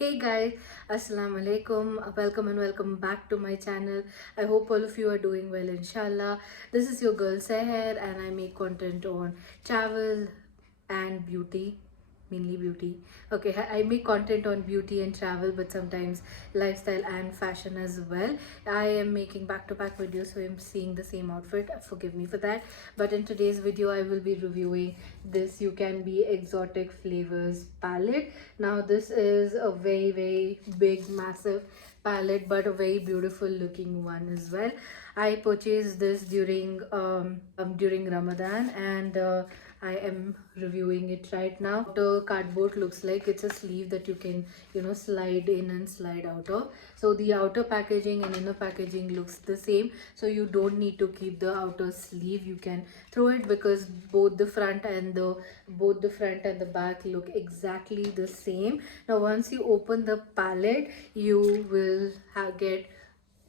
Hey guys, Assalamu alaikum. Welcome and welcome back to my channel. I hope all of you are doing well, inshallah. This is your girl Saher, and I make content on travel and beauty, mainly beauty. Okay, I make content on beauty and travel, but sometimes lifestyle and fashion as well. I am making back-to-back videos, so I'm seeing the same outfit. Forgive me for that. But in today's video, I will be reviewing this Ucanbe Exotic Flavors Palette. Now this is a very big massive palette, but a very beautiful looking one as well. I purchased this during Ramadan, and I am reviewing it right now. The cardboard looks like it's a sleeve that you can slide in and slide out of. So the outer packaging and inner packaging looks the same, so you don't need to keep the outer sleeve. You can throw it because both the front and the back look exactly the same. Now once you open the palette, you will get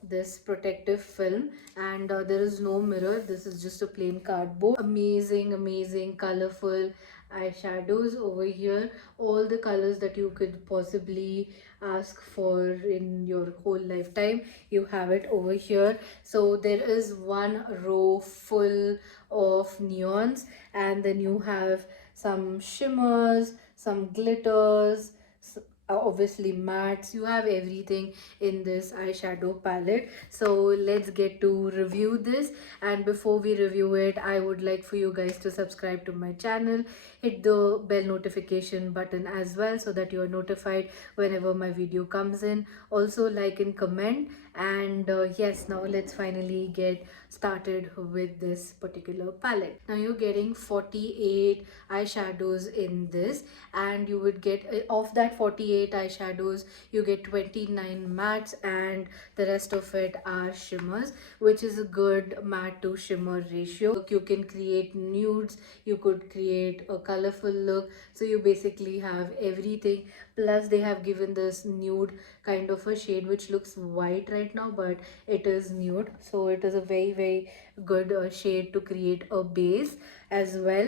this protective film, and there is no mirror. This is just a plain cardboard. Amazing colorful eyeshadows over here, all the colors that you could possibly ask for in your whole lifetime, you have it over here. So there is one row full of neons, and then you have some shimmers, some glitters, obviously mattes. You have everything in this eyeshadow palette. So let's get to review this, and before we review it, I would like for you guys to subscribe to my channel, hit the bell notification button as well, so that you are notified whenever my video comes in. Also like and comment, and yes, now let's finally get started with this particular palette. Now you're getting 48 eyeshadows in this, and you would get of that 48 eyeshadows, you get 29 mattes, and the rest of it are shimmers, which is a good matte to shimmer ratio. You can create nudes, you could create a colorful look, so you basically have everything. Plus they have given this nude kind of a shade which looks white right now, but it is nude, so it is a very good shade to create a base as well.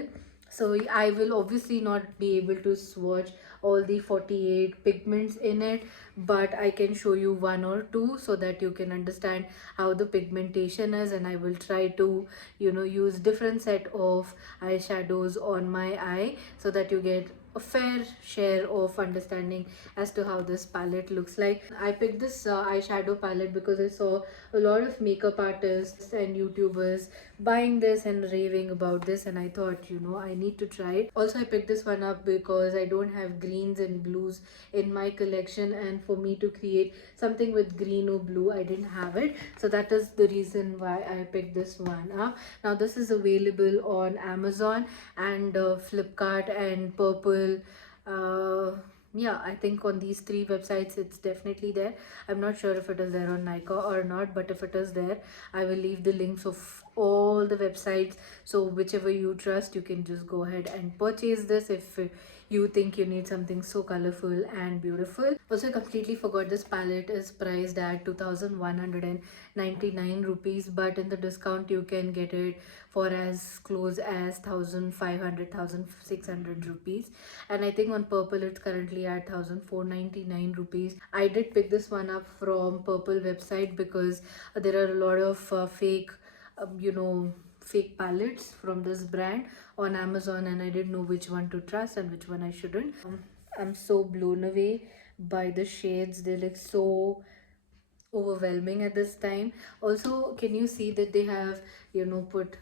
So I will obviously not be able to swatch all the 48 pigments in it, but I can show you one or two so that you can understand how the pigmentation is, and I will try to use different set of eyeshadows on my eye so that you get a fair share of understanding as to how this palette looks like. I picked this eyeshadow palette because I saw a lot of makeup artists and YouTubers buying this and raving about this, and I thought I need to try it. Also I picked this one up because I don't have greens and blues in my collection, and for me to create something with green or blue, I didn't have it, so that is the reason why I picked this one up. Now this is available on Amazon and Flipkart and Purple. Yeah, I think on these three websites it's definitely there. I'm not sure if it is there on Nika or not, but if it is there, I will leave the links of all the websites, so whichever you trust, you can just go ahead and purchase this if you think you need something so colorful and beautiful. Also I completely forgot this palette is priced at 2199 rupees, but in the discount you can get it for as close as 1500 1600 rupees, and I think on Purple it's currently at 1499 rupees. I did pick this one up from Purple website because there are a lot of fake palettes from this brand on Amazon, and I didn't know which one to trust and which one I shouldn't. I'm so blown away by the shades. They look so overwhelming at this time. Also, can you see that they have put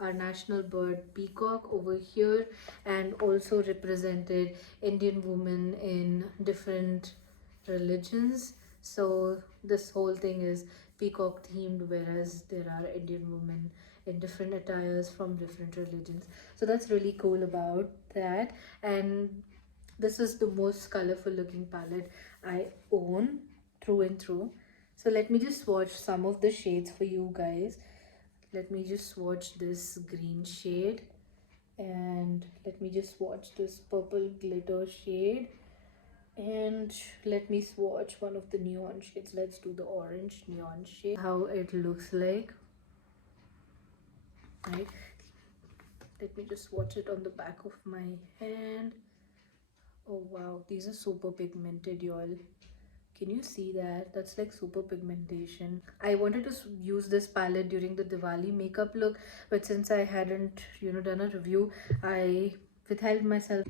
our national bird peacock over here, and also represented Indian women in different religions. So this whole thing is peacock themed, whereas there are Indian women in different attires from different religions. So that's really cool about that. And this is the most colorful looking palette I own through and through. So let me just swatch some of the shades for you guys. Let me just swatch this green shade, and let me just swatch this purple glitter shade, and let me swatch one of the neon shades. Let's do the orange neon shade, how it looks like, right? Let me just swatch it on the back of my hand. Oh wow, these are super pigmented, y'all. Can you see that? That's like super pigmentation. I wanted to use this palette during the Diwali makeup look, but since I hadn't, done a review, I withheld myself.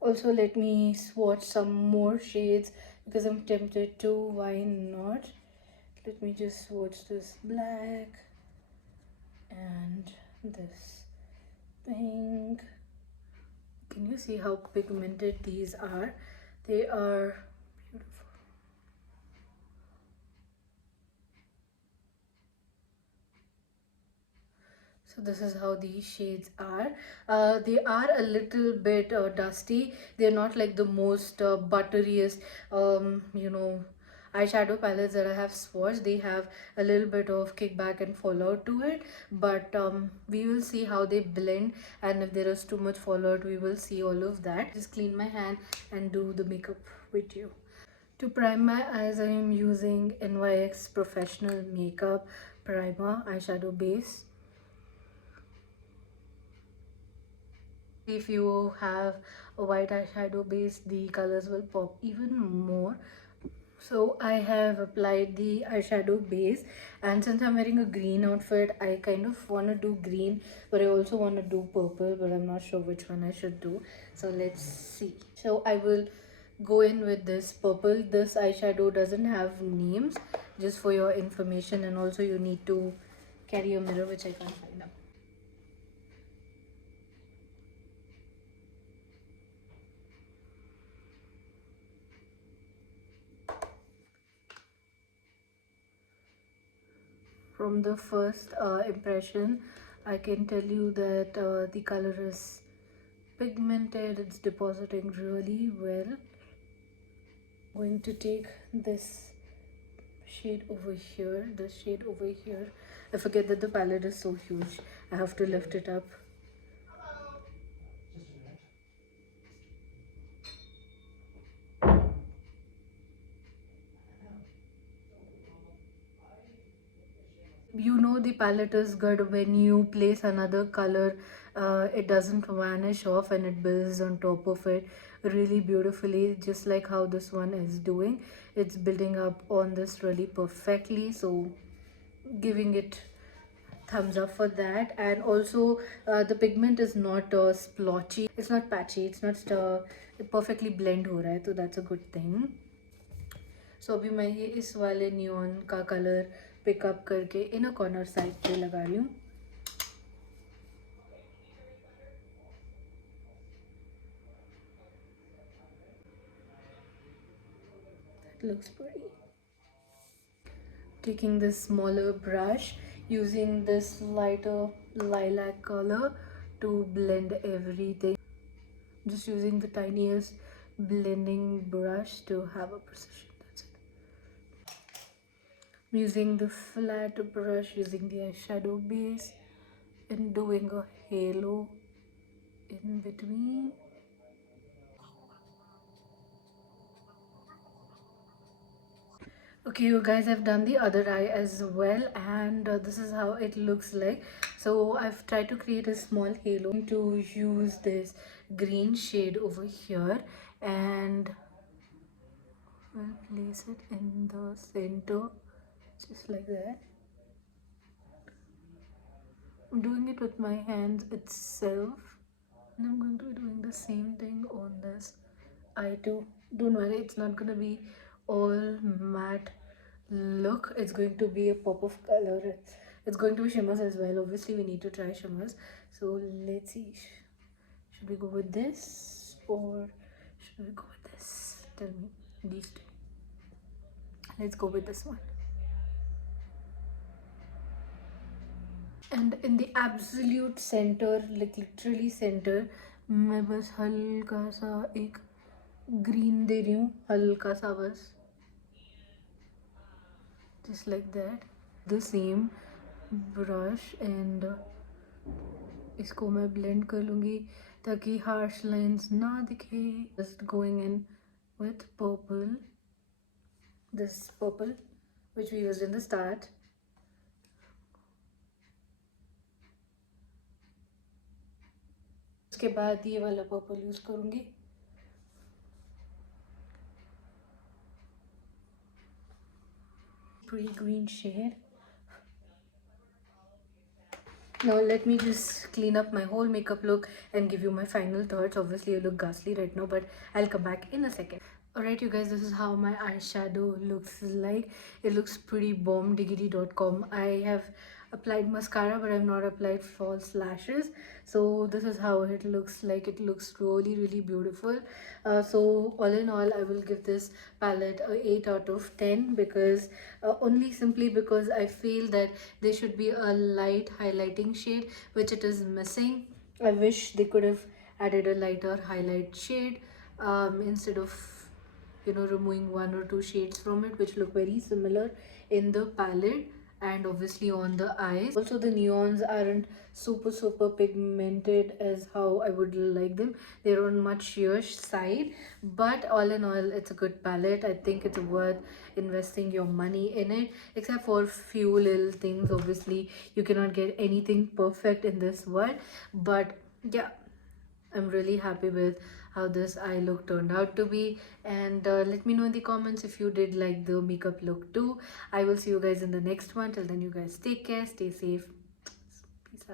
Also, let me swatch some more shades because I'm tempted to. Why not? Let me just swatch this black and this pink. Can you see how pigmented these are? They are beautiful. So this is how these shades are. They are a little bit dusty. They're not like the most butteriest, eyeshadow palettes that I have swatched. They have a little bit of kickback and fallout to it. But we will see how they blend. And if there is too much fallout, we will see all of that. Just clean my hand and do the makeup with you. To prime my eyes, I am using NYX Professional Makeup Primer Eyeshadow Base. If you have a white eyeshadow base, the colors will pop even more. So I have applied the eyeshadow base, and since I'm wearing a green outfit, I kind of want to do green, but I also want to do purple, but I'm not sure which one I should do. So let's see. So I will go in with this purple. This eyeshadow doesn't have names, just for your information, and also you need to carry a mirror, which I can't find now. From the first impression, I can tell you that the color is pigmented. It's depositing really well. I'm going to take this shade over here, I forget that the palette is so huge. I have to lift it up. The palette is good when you place another color. It doesn't vanish off and it builds on top of it really beautifully, just like how this one is doing. It's building up on this really perfectly, so giving it thumbs up for that. And also the pigment is not splotchy, it's not patchy, it's not perfectly blend ho raha hai, so that's a good thing. So अभी मैं ये इस वाले न्यून का colour pickup करके inner corner side पे लगा रही हूँ. That looks pretty. Taking this smaller brush, using this lighter lilac color to blend everything. Just using the tiniest blending brush to have a precision. That's it. Using the flat brush, using the eyeshadow base, and doing a halo in between. Okay, you guys, I've done the other eye as well, and this is how it looks like. So I've tried to create a small halo to use this green shade over here, and we'll place it in the center just like that. I'm doing it with my hands itself, and I'm going to be doing the same thing on this eye too. Don't worry, it's not gonna be all matte look. It's going to be a pop of color. It's going to be shimmers as well. Obviously we need to try shimmers, so let's see. Should we go with this or should we go with this? Tell me. These two. Let's go with this one. And in the absolute center, like literally center, मैं बस हल्का सा एक green दे रही हूँ, हल्का सा बस, just like that. The same brush and इसको मैं blend कर लूँगी ताकि harsh lines ना दिखे. Just going in with purple, this purple which we used in the start. उसके बाद ये वाला पर्पल यूज़ करूँगी. pretty green shade. Now let me just clean up my whole makeup look and give you my final thoughts. Obviously I look ghastly right now, but I'll come back in a second. Alright you guys, this is how my eyeshadow looks like. It looks pretty bombdiggity.com. I have applied mascara, but I've not applied false lashes. So this is how it looks like. It looks really beautiful. So all in all, I will give this palette a 8 out of 10 because only simply because I feel that there should be a light highlighting shade, which it is missing. I wish they could have added a lighter highlight shade instead of, you know, removing one or two shades from it, which look very similar in the palette and obviously on the eyes. Also the neons aren't super pigmented as how I would like them. They're on much sheer side, but all in all, it's a good palette. I think it's worth investing your money in it, except for few little things. Obviously you cannot get anything perfect in this world, but yeah, I'm really happy with how this eye look turned out to be. And let me know in the comments if you did like the makeup look too. I will see you guys in the next one. Till then, you guys take care, stay safe.